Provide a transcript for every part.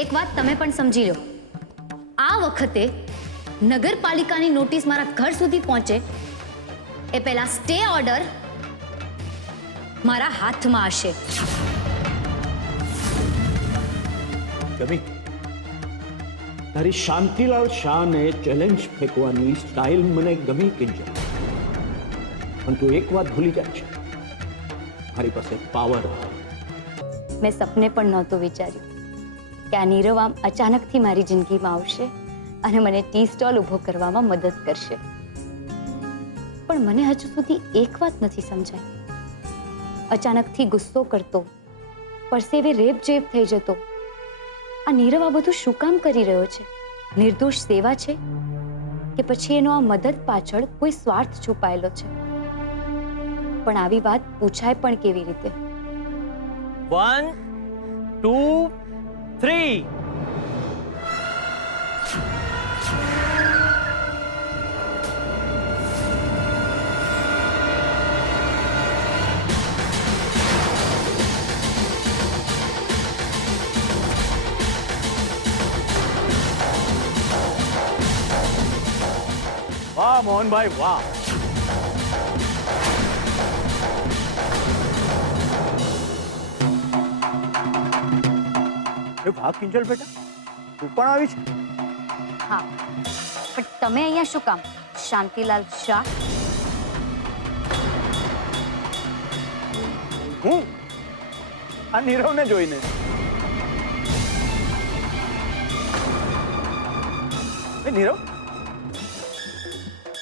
એક વાત તમે પણ સમજી લો, આ વખતે નગરપાલિકાની નોટિસ મારા ઘર સુધી પહોંચે એ પહેલા સ્ટે ઓર્ડર મારા હાથમાં હશે. ગમી તારી શાંતિલાલ શાહને ચેલેન્જ ફેંકવાની સ્ટાઇલ મને ગમી કિંજલ, પણ તું એક વાત ભૂલી જાય છે, મારી પાસે પાવર. મેં સપને પણ નહોતું વિચાર્યું કે આ નીરવ આમ અચાનકથી મારી જિંદગીમાં આવશે અને મને ટી સ્ટોલ ઊભો કરવામાં મદદ કરશે. પણ મને હજુ સુધી એક વાત નથી સમજાય. અચાનકથી ગુસ્સો કરતો, પરસેવે રેપ જેપ થઈ જતો આ નીરવ આ બધું શું કામ કરી રહ્યો છે? નિર્દોષ સેવા છે કે પછી એનો આ મદદ પાછળ કોઈ સ્વાર્થ છુપાયેલો છે? પણ આવી વાત પૂછાય પણ કેવી રીતે? 1 2 3 વાહ મોહનભાઈ વાહ. વાહ કિંજલ બેટા, તું પણ આવી છે? હા, પણ તમે અહીંયા શું કામ? શાંતિલાલ શાહ? હું આ નીરવને જોઈને. નીરવ,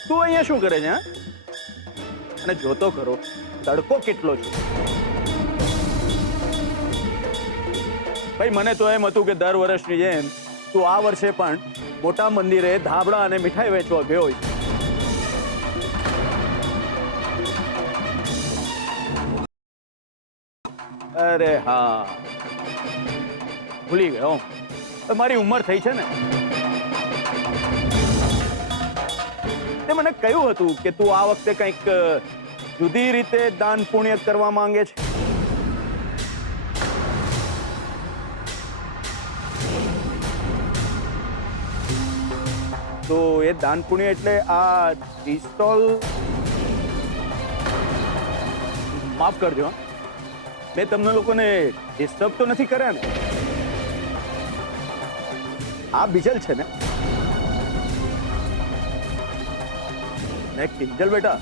તું અહીંયા શું કરે છે? અને જોતો ખરો તડકો કેટલો છે. ભાઈ મને તો એમ હતું કે દર વર્ષની જેમ તું આ વર્ષે પણ મોટા મંદિરે ધાબળા અને મીઠાઈ વેચવા ગયો છે. અરે હા, ભૂલી ગયો. મારી ઉંમર થઈ છે ને. તે મને કહ્યું હતું કે તું આ વખતે કંઈક જુદી રીતે દાન પુણ્ય કરવા માંગે છે. તો એ દાન પુણ્ય એટલે આ ટી સ્ટોલ? માફ કરજો, મેં તમને લોકોને ડિસ્ટર્બ તો નથી કર્યા ને? આ બીજલ છે ને? ને કિંજલ બેટા,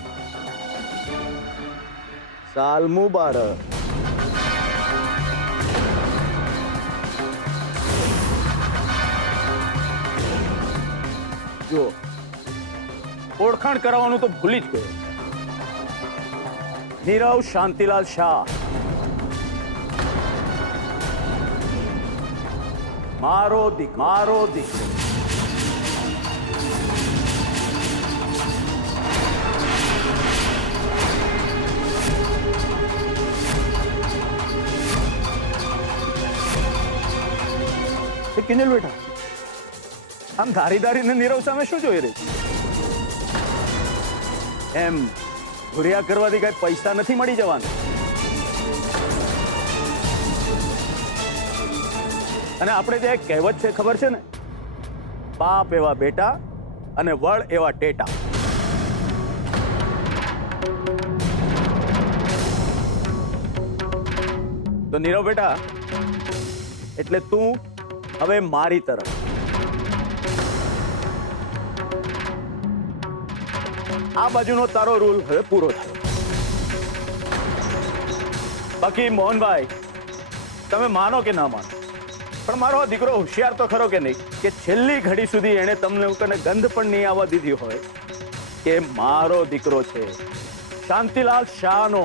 સાલ મુબારક. જો ઓળખાણ કરાવવાનું તો ભૂલી જ ગયો. નીરવ શાંતિલાલ શાહ, મારો દીકરો. કિંજલ બેટા, આમ ધારીને નીરવ સામે શું જોઈ રહી? એમ ભૂરિયા કરવાથી કઈ પૈસા નથી મળી જવાના. અને આપણે જે એક કહેવત છે ખબર છે ને, બાપ એવા બેટા અને વડ એવા ટેટા. તો નીરવ બેટા, એટલે તું હવે મારી તરફ. આ બાજુનો તારો રૂલ હવે પૂરો થયો. બાકી મોહનભાઈ, તમે માનો કે ના માનો, પણ મારો આ દીકરો હોશિયાર તો ખરો કે નહીં, કે છેલ્લી ઘડી સુધી એણે તમને લોકોને ગંધ પણ નહીં આવવા દીધી હોય કે મારો દીકરો છે શાંતિલાલ શાહનો.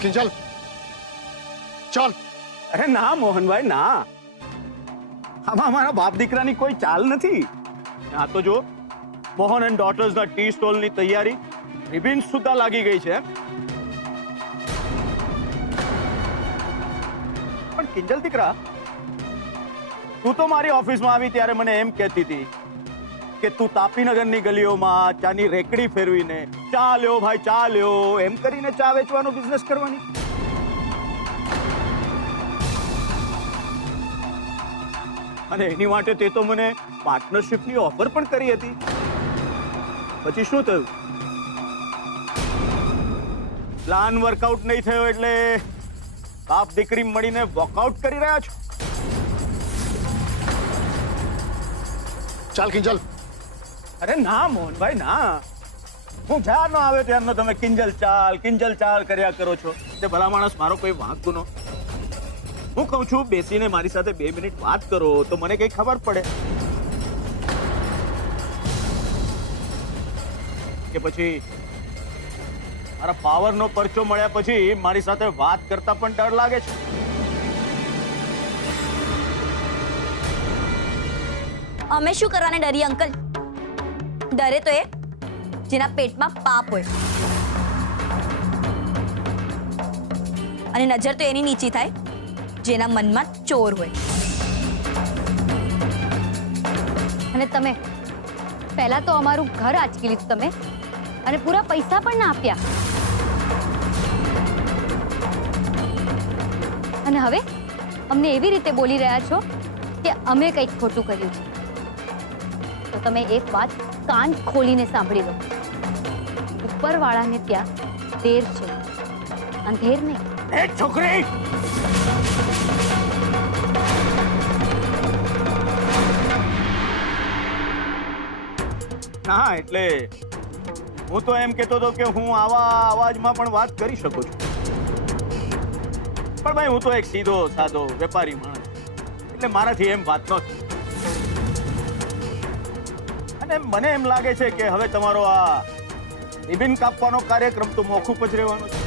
કિંજલ, ચાલ. અરે ના મોહનભાઈ ના, આમાં અમારા બાપ દીકરાની કોઈ ચાલ નથી. આ તો જો મોહન એન્ડ ડોટર્સના ટી સ્ટોલની તૈયારી રિબિન્સ સુધા લાગી ગઈ છે. પણ કિંજલ દીકરા, તું તો મારી ઓફિસમાં આવી ત્યારે મને એમ કહેતી હતી કે તું તાપીનગરની ગલીઓમાં ચાની રેકડી ફેરવીને ચાલ્યો ભાઈ ચાલ્યો એમ કરીને ચા વેચવાનો બિઝનેસ કરવાની. અને એની માટે તે તો મને પાર્ટનરશિપની ઓફર પણ કરી હતી. પછી શું થયું? પ્લાન વર્કઆઉટ નહીં થયો એટલે બાપ દીકરી મળીને વોકઆઉટ કરી રહ્યા છો. ચાલ કિંજલ. અરે ના મોહનભાઈ ના, હું જ્યારનો આવ્યો ત્યારનો તમે કિંજલ ચાલ કર્યા કરો છો. તે ભલા માણસ મારો કોઈ વાંક ગુનો? હું કહું છું બેસીને મારી સાથે 2 મિનિટ વાત કરો તો મને કઈ ખબર પડે. કે પછી મારા પાવરનો પરચો મળ્યા પછી મારી સાથે વાત કરતા પણ ડર લાગે છે. અમે શું કરવાને ડરીએ અંકલ? ડરે તો એ જેના પેટમાં પાપ હોય, અને નજર તો એની નીચી થાય જેના મનમાં ચોર હોય. અને તમે પહેલા તો અમારું ઘર આંચકી લીધું તમે, અને પૂરા પૈસા પણ ના આપ્યા. અને હવે અમને એવી રીતે બોલી રહ્યા છો કે અમે કંઈક ખોટું કર્યું છે. તો તમે એક વાત કાન ખોલીને સાંભળી લો. ઉપરવાળાને ત્યાં દેર છે, અંધેર નહીં. એ છોકરી! હા એટલે હું તો એમ કહેતો હતો કે હું આવા અવાજમાં પણ વાત કરી શકું છું. પણ ભાઈ હું તો એક સીધો સાદો વેપારી માણસ, એટલે મારાથી એમ વાત ન થઈ. અને મને એમ લાગે છે કે હવે તમારો આ રિબિન કાપવાનો કાર્યક્રમ તો મોકૂફ જ રહેવાનો છે.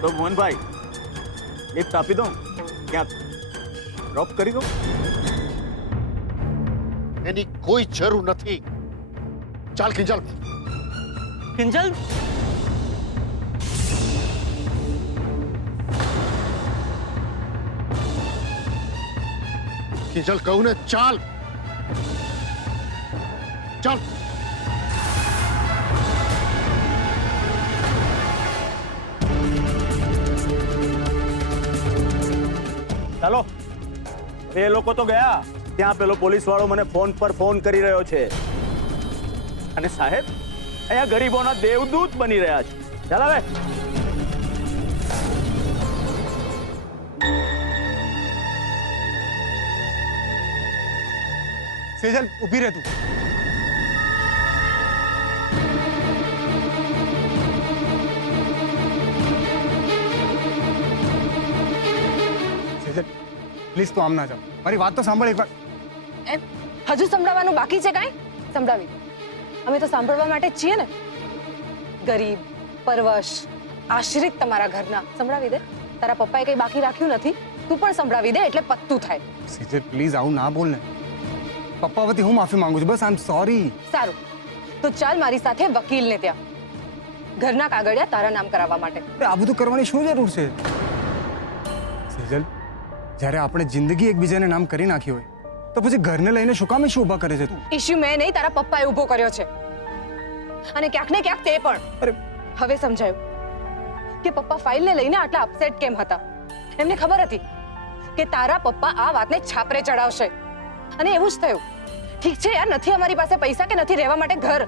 તો મોહનભાઈ લિફ્ટ આપી દઉં, ક્યાંક ડ્રોપ કરી દઉં? એની કોઈ જરૂર નથી. ચાલ કિંજલ. કિંજલ, કિંજલ કહું ને ચાલ. ચાલ. ચાલો હવે એ લોકો તો ગયા. ત્યાં પેલો પોલીસ વાળો મને ફોન પર ફોન કરી રહ્યો છે. અને સાહેબ અહીંયા ગરીબોના દેવદૂત બની રહ્યા છે. ચાલ હવે. સેજલ ઊભી રહે તું. સેજલ પ્લીઝ તું આમ ના જા. મારી વાત તો સાંભળ એકવાર. એમ હજુ સંભળાવવાનું બાકી છે? કાંઈ સંભળાવી. અમે તો સાંભળવા માટે જ છીએ ને. ગરીબ, પરવશ, આશ્રિત તમારા ઘરના. સંભળાવી દે. તારા પપ્પાએ કંઈ બાકી રાખ્યું નથી. તું પણ સંભળાવી દે એટલે પત્તું થાય. સેજલ પ્લીઝ આવું ના બોલ ને. પપ્પા વતી હું માફી માંગુ છું. બસ આઈ એમ સોરી. સારું, તો ચાલ મારી સાથે વકીલને ત્યાં. ઘરના કાગળિયા તારા નામ કરાવવા માટે. આ બધું કરવાની શું જરૂર છે? સેજલ, જ્યારે આપણે જિંદગી એકબીજાને નામ કરી નાખી હોય તો પછી ઘરને લઈને શું કામ ઇશ્યુ ઊભા કરે છે તું? ઇશ્યુ મેં નહીં, તારા પપ્પાએ ઊભો કર્યો છે. અને ક્યાંક ને ક્યાંક તે પણ. અરે હવે સમજાયું કે પપ્પા ફાઇલને લઈને આટલા અપસેટ કેમ હતા. એમને ખબર હતી કે તારા પપ્પા આ વાતને છાપરે ચડાવશે, અને એવું જ થયું. ઠીક છે યાર, નથી અમારી પાસે પૈસા કે નથી રહેવા માટે ઘર,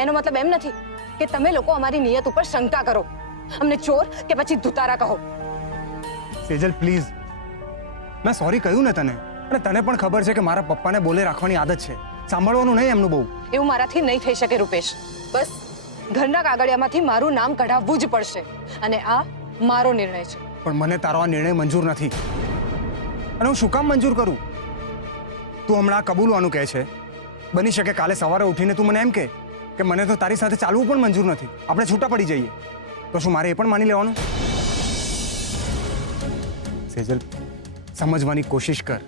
એનો મતલબ એમ નથી કે તમે લોકો અમારી નિયત ઉપર શંકા કરો, અમને ચોર કે પછી ધુતારા કહો. સેજલ પ્લીઝ, મેં સોરી કહ્યું ને તને, અને તને પણ ખબર છે કે મારા પપ્પાને બોલે રાખવાની આદત છે. સાંભળવાનું નહીં એમનું બહુ. એવું મારાથી નહીં થઈ શકે રૂપેશ. બસ ઘરના કાગળિયામાંથી મારું નામ કઢાવવું જ પડશે, અને આ મારો નિર્ણય છે. પણ મને તારો આ નિર્ણય મંજૂર નથી. અને હું શું કામ મંજૂર કરું? તું હમણાં કબૂલવાનું કહે છે. બની શકે કાલે સવારે ઉઠીને તું મને એમ કે મને તો તારી સાથે ચાલવું પણ મંજૂર નથી, આપણે છૂટા પડી જઈએ. તો શું મારે એ પણ માની લેવાનું? સેજલ, સમજવાની કોશિશ કર.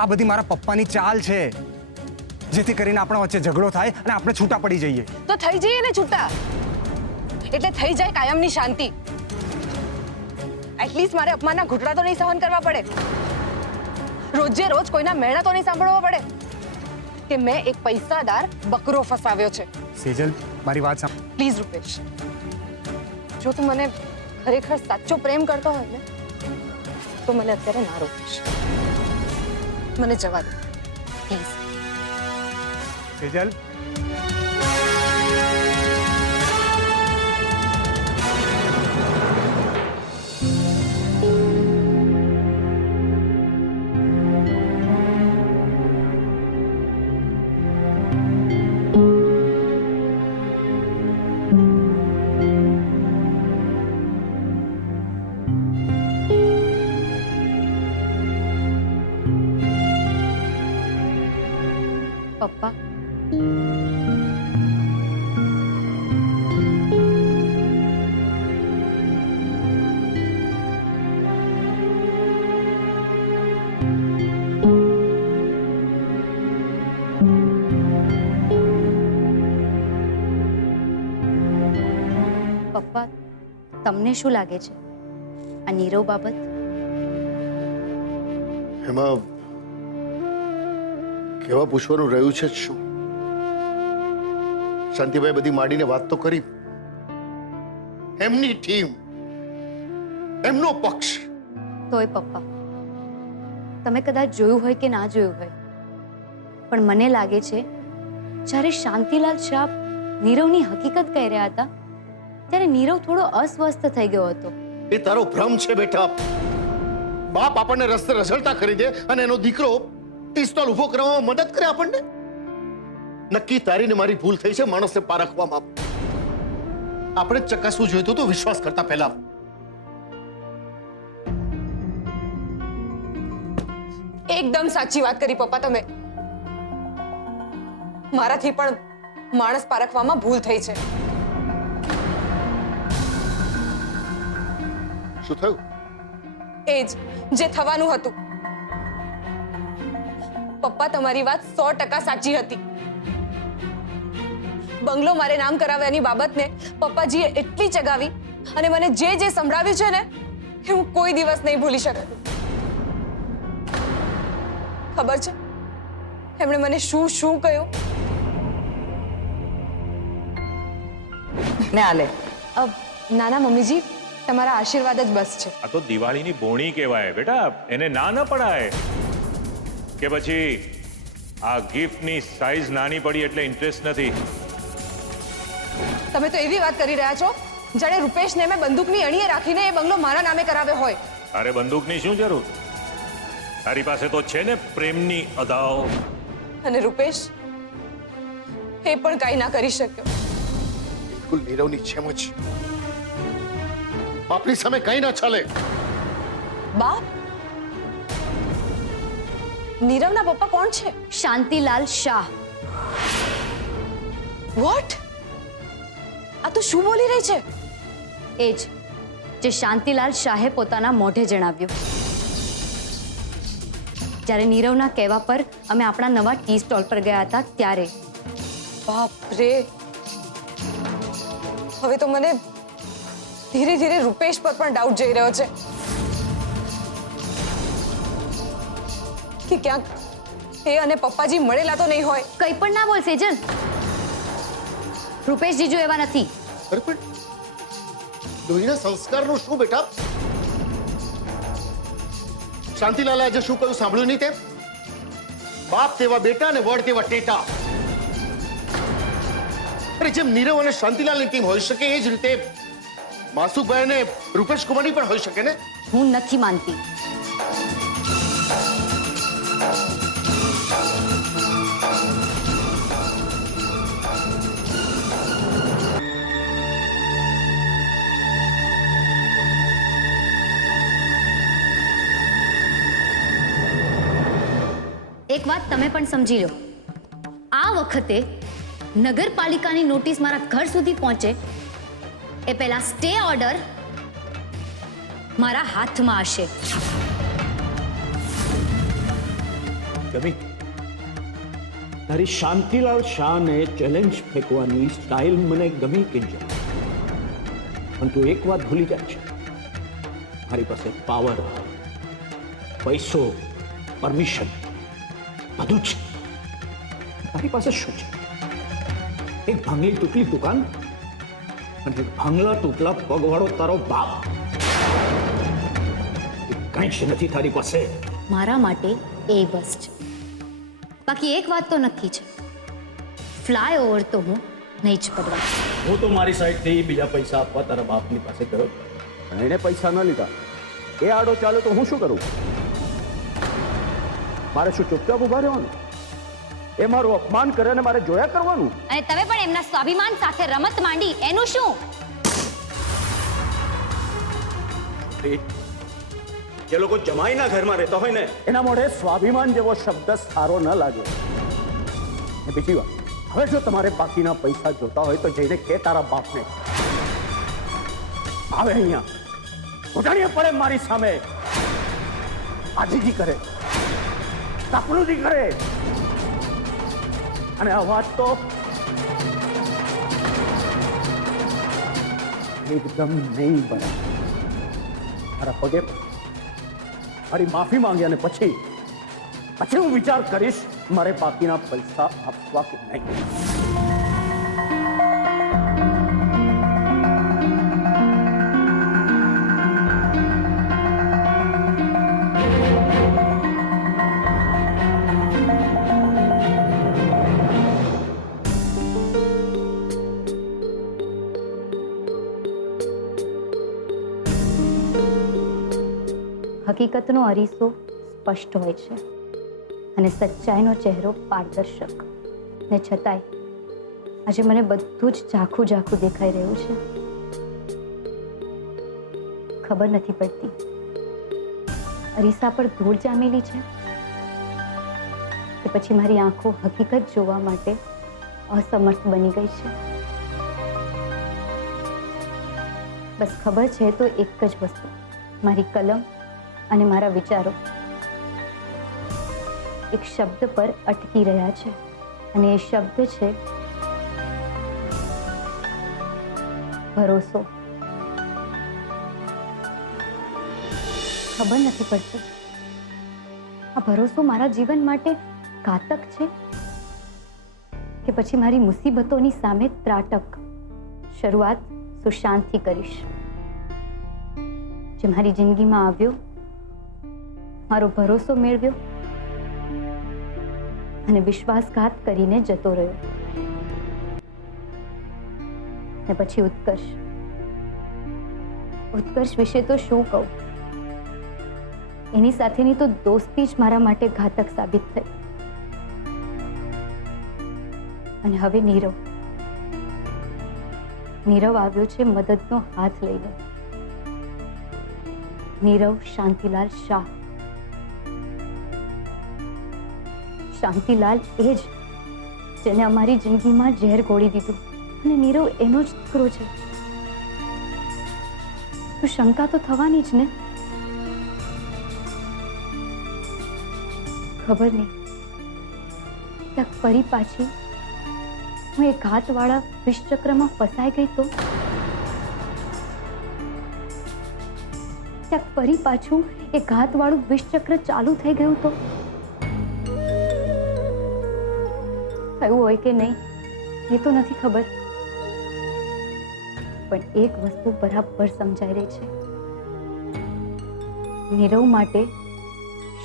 આ બધી મારા પપ્પાની ચાલ છે, જેથી કરીને આપણા વચ્ચે ઝઘડો થાય અને આપણે છૂટા પડી જઈએ. તો થઈ જઈએ ને છૂટા, એટલે થઈ જાય કાયમની શાંતિ. એટલીસ્ટ મારે અપમાનના ઘૂંટડા તો નહીં સહન કરવા પડે, રોજે રોજ કોઈના મેણા તો નહીં સાંભળવા પડે. કે મેં એક પૈસાદાર બકરો ફસાવ્યો છે. સેજલ મારી વાત સાંભળ. પ્લીઝ રૂપેશ, જો તું મને ખરેખર સાચો પ્રેમ કરતો હોય ને તો મને અત્યારે ના રોકીશ. મને જવા દે પ્લીઝ. સેજલ પપ્પા, પપ્પા, તમને શું લાગે છે આ નીરવ બાબત? એમાં કેવા પૂછવાનું રહ્યું છે જ શું? શાંતિભાઈ બધી માંડીને વાત તો કરી. એમની ટીમ, એમનો પક્ષ. તોય પપ્પા, તમે કદાચ જોયું હોય કે ના જોયું હોય, પણ મને લાગે છે જ્યારે શાંતિલાલ શાહ નીરવની હકીકત કહી રહ્યા હતા ત્યારે નીરવ થોડો અસ્વસ્થ થઈ ગયો હતો. એ તારો ભ્રમ છે બેટા. બાપ આપણને રસ્તે રઝળતા કરી દે અને એનો દીકરો ટી સ્ટોલ ઉભો કરવામાં મદદ કરે આપણને. નક્કી તારી ને મારી ભૂલ થઈ છે માણસને પારખવામાં. આપણે જ ચકાસવું જોઈતું તો વિશ્વાસ કરતા પહેલા. એકદમ સાચી વાત કરી પપ્પા તમે. મારાથી પણ માણસ પારખવામાં ભૂલ થઈ છે. શું થયું? એ જ જે થવાનું હતું. પપ્પા તમારી વાત 100% સાચી હતી. બંગલો મારે નામ કરાવ્યાની બાબતને પપ્પાજીએ એટલી ચગાવી અને મને જે જે સંભળાવ્યું છે ને એ હું કોઈ દિવસ નહીં ભૂલી શકું. ખબર છે એમણે મને શું શું કહ્યું? ને આલે નાના મમ્મીજી, તમારા આશીર્વાદ જ બસ છે. આ તો દિવાળીની બોણી કહેવાય બેટા, એને ના ન પડાય. કે પછી આ ગિફ્ટની સાઈઝ નાની પડી એટલે ઇન્ટરેસ્ટ નથી. તમે તો એવી વાત કરી રહ્યા છો જાણે રૂપેશને મેં બંદૂકની અણીએ રાખીને એ બંગલો મારા નામે કરાવ્યો હોય. અરે બંદૂકની શું જરૂર? તારી પાસે તો છે ને પ્રેમની અદાઓ. અને રૂપેશ એ પણ કાંઈ ના કરી શક્યો. બિલકુલ નીરવની જેમ જ. બાપની સામે કઈ ના ચાલે. બાપ? નીરવના પપ્પા કોણ છે? શાંતિલાલ શાહ. વોટ? આ તો શું બોલી રહી છે? એ જ જે શાંતિલાલ શાહે પોતાના મોઢે જણાવ્યું જ્યારે નીરવના કહેવા પર અમે આપણા નવા ટી સ્ટોલ પર ગયા હતા ત્યારે. બાપ રે, હવે તો મને ધીરે ધીરે રૂપેશ પર પણ ડાઉટ જઈ રહ્યો છે કે ક્યાંક એ અને પપ્પાજી મળેલા તો નહીં હોય. કંઈ પણ ના બોલ સેજલ. રૂપેશ જીજુ એવા નથી. અરે પણ લોહીના સંસ્કારનું શું બેટા? શાંતિલાલે આજે શું કહ્યું સાંભળ્યું નહીં તે? બાપ તેવા બેટા અને વડ તેવા ટેટા. અરે જેમ નીરવ અને શાંતિલાલની ટીમ હોઈ શકે એ જ રીતે માસુકભાઈ અને રૂપેશ કુમારની પણ હોઈ શકે ને? હું નથી માનતી. એક વાત તમે પણ સમજી લો, આ વખતે નગરપાલિકાની નોટિસ મારા ઘર સુધી પહોંચે એ પહેલા સ્ટે ઓર્ડર મારા હાથમાં હશે. ગમી તારી શાંતિલાલ શાહને ચેલેન્જ ફેંકવાની સ્ટાઇલ મને ગમી કિંજલ. પણ તું એક વાત ભૂલી જાય છે, મારી પાસે પાવર, પૈસો, પરમિશન બધું જ. તારી પાસે શું છે? એક ભાંગલી તૂટલી દુકાન અને એક ભાંગલા તૂટલા પગવાળો તારો બાપ. કંઈ જ નથી તારી પાસે. મારા માટે એ બસ છે. બાકી એક વાત તો નક્કી છે, ફ્લાયઓવર તો હું નહીં જ પડવા. હું તો મારી સાઈડથી બીજા પૈસા આપવા તારા બાપની પાસે ગયો પણ એને પૈસા ન લીધા. એ આડો ચાલે તો હું શું કરું? મારે શું ચૂપચાપ ઉભા રહેવાનું? એ મારું અપમાન કરે ને મારે જોયા કરવાનું? અને તમે પણ એમના સ્વાભિમાન સાથે રમત માંડી, એનું શું? જે લોકો જમાઈના ઘરમાં રહેતા હોય ને એના મોઢે સ્વાભિમાન જેવો શબ્દ સારો ન લાગે. અને બીજી વાત, હવે જો તમારે બાકીના પૈસા જોતા હોય તો જઈને કે તારા બાપને આવે અહીંયા ઘૂંટણીએ પડે મારી સામે, આજીજી કરે, કાપરૂદી કરે. અને આ વાત તો એકદમ નહીં બને. મારા પગે મારી માફી માંગી અને પછી હું વિચાર કરીશ મારે બાકીના પૈસા આપવા કે નહીં. હકીકતનો અરીસો સ્પષ્ટ હોય છે અને સચ્ચાઈનો ચહેરો પારદર્શક, ને છતાંય આજે મને બધું જ ઝાખું ઝાખું દેખાઈ રહ્યું છે. ખબર નથી પડતી અરીસા પર ધૂળ જામેલી છે કે પછી મારી આંખો હકીકત જોવા માટે અસમર્થ બની ગઈ છે. બસ ખબર છે તો એક જ વસ્તુ, મારી કલમ અને મારા વિચારો એક શબ્દ પર અટકી રહ્યા છે અને એ શબ્દ છે ભરોસો. ખબર નથી પડતી આ ભરોસો મારા જીવન માટે ઘાતક છે કે પછી મારી મુસીબતોની સામે ત્રાટક. શરૂઆત સુશાંતથી કરીશ, જે મારી જિંદગીમાં આવ્યો, મારો ભરોસો મેળવ્યો અને વિશ્વાસઘાત કરીને જતો રહ્યો. ને પછી ઉત્કર્ષ. ઉત્કર્ષ વિશે તો શું કહું, એની સાથેની તો દોસ્તી જ મારા માટે ઘાતક સાબિત થઈ. અને હવે નીરવ આવ્યો છે મદદનો હાથ લઈને. નીરવ શાંતિલાલ શાહ. શાંતિલાલ એ જ જેને અમારી જિંદગીમાં ઝેર ઘોળી દીધું અને નીરવ એનો જ દીકરો છે. તો શંકા તો થવાની જ ને. ખબર નહીં ક્યાંક ફરી પાછી હું એ ઘાતવાળા વિષચક્રમાં ફસાઈ ગઈ તો, ક્યાંક ફરી પાછું એ ઘાતવાળું વિષચક્ર ચાલુ થઈ ગયું તો. થયું હોય કે નહીં એ તો નથી ખબર, પણ એક વસ્તુ બરાબર સમજાઈ રહી છે, નીરવ માટે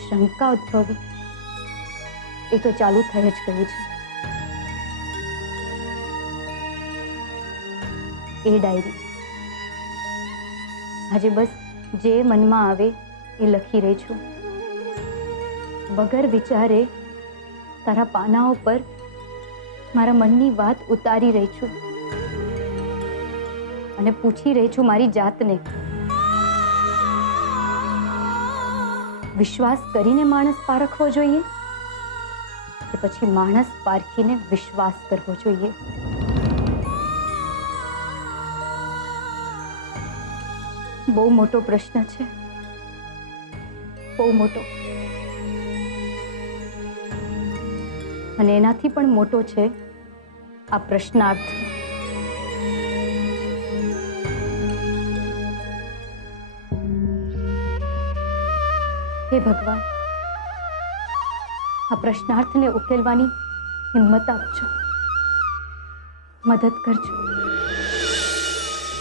શંકા ઉદ્ભવી એ તો ચાલુ થઈ જ ગયું છે. એ ડાયરી આજે બસ જે મનમાં આવે એ લખી રહી છું. વગર વિચારે તારા પાનાઓ પર મારા મનની વાત ઉતારી રહી છું અને પૂછી રહી છું મારી જાતને, વિશ્વાસ કરીને માણસ પારખવો જોઈએ કે પછી માણસ પારખીને વિશ્વાસ કરવો જોઈએ? બહુ મોટો પ્રશ્ન છે, બહુ મોટો. અને એનાથી પણ મોટો છે આ પ્રશ્નાર્થ. હે ભગવાન, આ પ્રશ્નાર્થને ઉકેલવાની હિંમત આપજો, મદદ કરજો.